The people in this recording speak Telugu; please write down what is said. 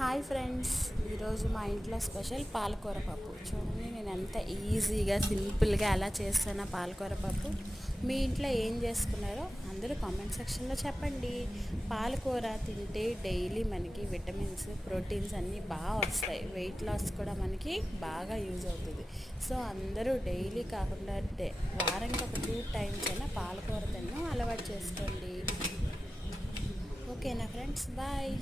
హాయ్ ఫ్రెండ్స్, ఈరోజు మా ఇంట్లో స్పెషల్ పాలకూర పప్పు. చూడండి నేను ఎంత ఈజీగా సింపుల్గా ఎలా చేస్తానో పాలకూర పప్పు. మీ ఇంట్లో ఏం చేసుకున్నారో అందరూ కామెంట్ సెక్షన్లో చెప్పండి. పాలకూర తింటే డైలీ మనకి విటమిన్స్, ప్రోటీన్స్ అన్నీ బాగా వస్తాయి. వెయిట్ లాస్ కూడా మనకి బాగా యూజ్ అవుతుంది. సో అందరూ డైలీ కాకుండా వారానికి ఒక 2 టైమ్స్ అయినా పాలకూర తినడం అలవాటు చేసుకోండి. ఓకేనా ఫ్రెండ్స్, బాయ్.